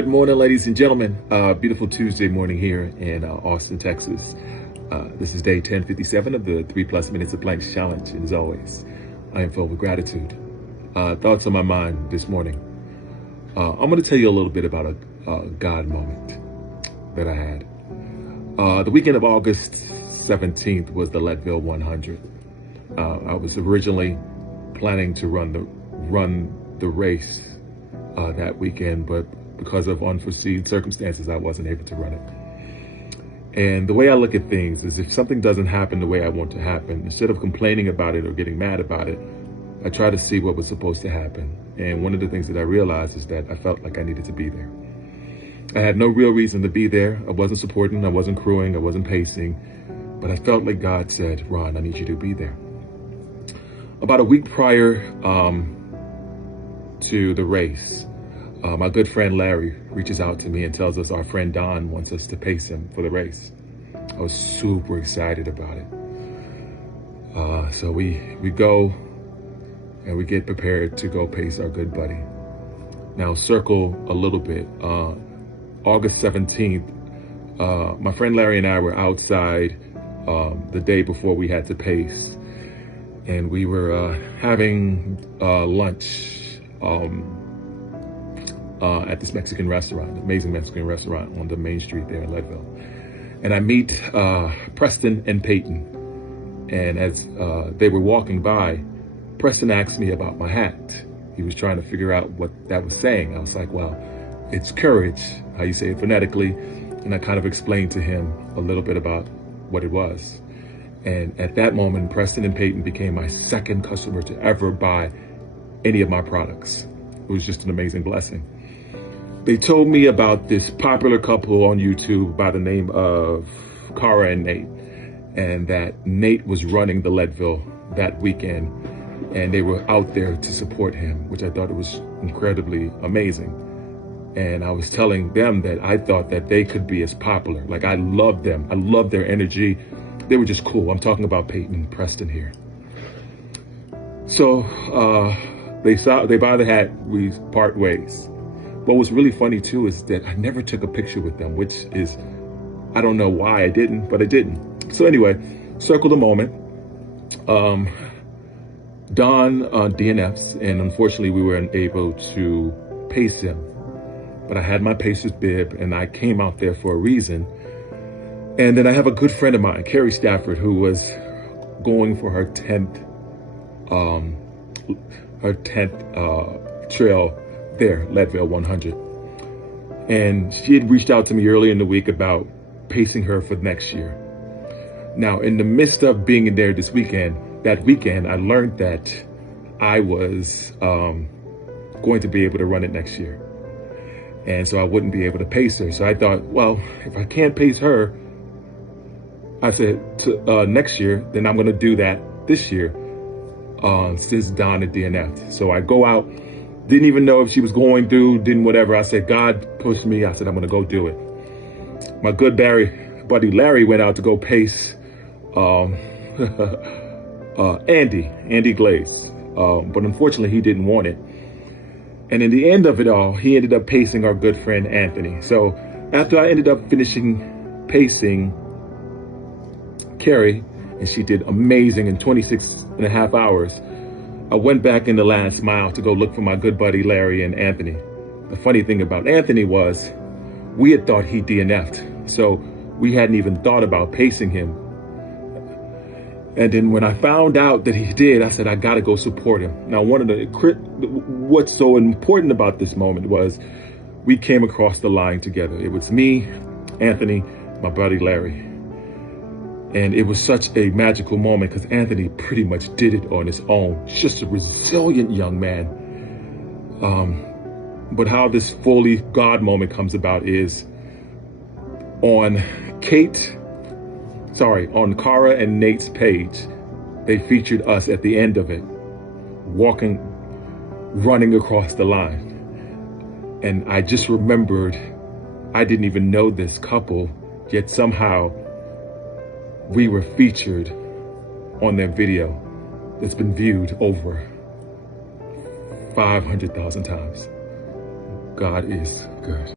Good morning, ladies and gentlemen. Beautiful Tuesday morning here in Austin, Texas. This is day 1057 of the 3+ Minutes of Blanks Challenge. And as always, I am filled with gratitude. Thoughts on my mind this morning. I'm going to tell you a little bit about a God moment that I had. The weekend of August 17th was the Leadville 100. I was originally planning to run the race that weekend, but because of unforeseen circumstances, I wasn't able to run it. And the way I look at things is if something doesn't happen the way I want to happen, instead of complaining about it or getting mad about it, I try to see what was supposed to happen. And one of the things that I realized is that I felt like I needed to be there. I had no real reason to be there. I wasn't supporting, I wasn't crewing, I wasn't pacing, but I felt like God said, Ron, I need you to be there. About a week prior to the race, my good friend Larry reaches out to me and tells us our friend Don wants us to pace him for the race. I was super excited about it. So we go and we get prepared to go pace our good buddy. Now circle a little bit. August 17th, my friend Larry and I were outside the day before we had to pace. And we were having lunch at this Mexican restaurant, amazing Mexican restaurant on the main street there in Leadville. And I meet Preston and Peyton. And as they were walking by, Preston asked me about my hat. He was trying to figure out what that was saying. I was like, well, it's courage, how you say it phonetically. And I kind of explained to him a little bit about what it was. And at that moment, Preston and Peyton became my second customer to ever buy any of my products. It was just an amazing blessing. They told me about this popular couple on YouTube by the name of Cara and Nate, and that Nate was running the Leadville that weekend, and they were out there to support him, which I thought it was incredibly amazing. And I was telling them that I thought that they could be as popular. Like, I loved them. I loved their energy. They were just cool. I'm talking about Peyton and Preston here. So they buy the hat, we part ways. What was really funny too is that I never took a picture with them, which is, I don't know why I didn't, but I didn't. So anyway, circle the moment. Don DNFs, and unfortunately we weren't able to pace him. But I had my pacer's bib and I came out there for a reason. And then I have a good friend of mine, Carrie Stafford, who was going for her 10th trail there, Leadville 100. And she had reached out to me earlier in the week about pacing her for next year. Now, in the midst of being in there that weekend, I learned that I was going to be able to run it next year. And so I wouldn't be able to pace her. So I thought, well, if I can't pace her, I said, next year, then I'm going to do that this year since Don had DNF'd. So I go out, didn't even know if she was going through, didn't whatever. I said, God pushed me. I said, I'm going to go do it. My good buddy Larry went out to go pace Andy Glaze. But unfortunately, he didn't want it. And in the end of it all, he ended up pacing our good friend Anthony. So after I ended up finishing pacing Carrie, and she did amazing in 26.5 hours, I went back in the last mile to go look for my good buddy Larry and Anthony. The funny thing about Anthony was we had thought he DNF'd, so we hadn't even thought about pacing him. And then when I found out that he did, I said, I gotta go support him. Now, what's so important about this moment was we came across the line together. It was me, Anthony, my buddy Larry. And it was such a magical moment because Anthony pretty much did it on his own. Just a resilient young man. But how this fully God moment comes about is on Cara and Nate's page, they featured us at the end of it, running across the line. And I just remembered, I didn't even know this couple, yet somehow we were featured on their video that's been viewed over 500,000 times. God is good.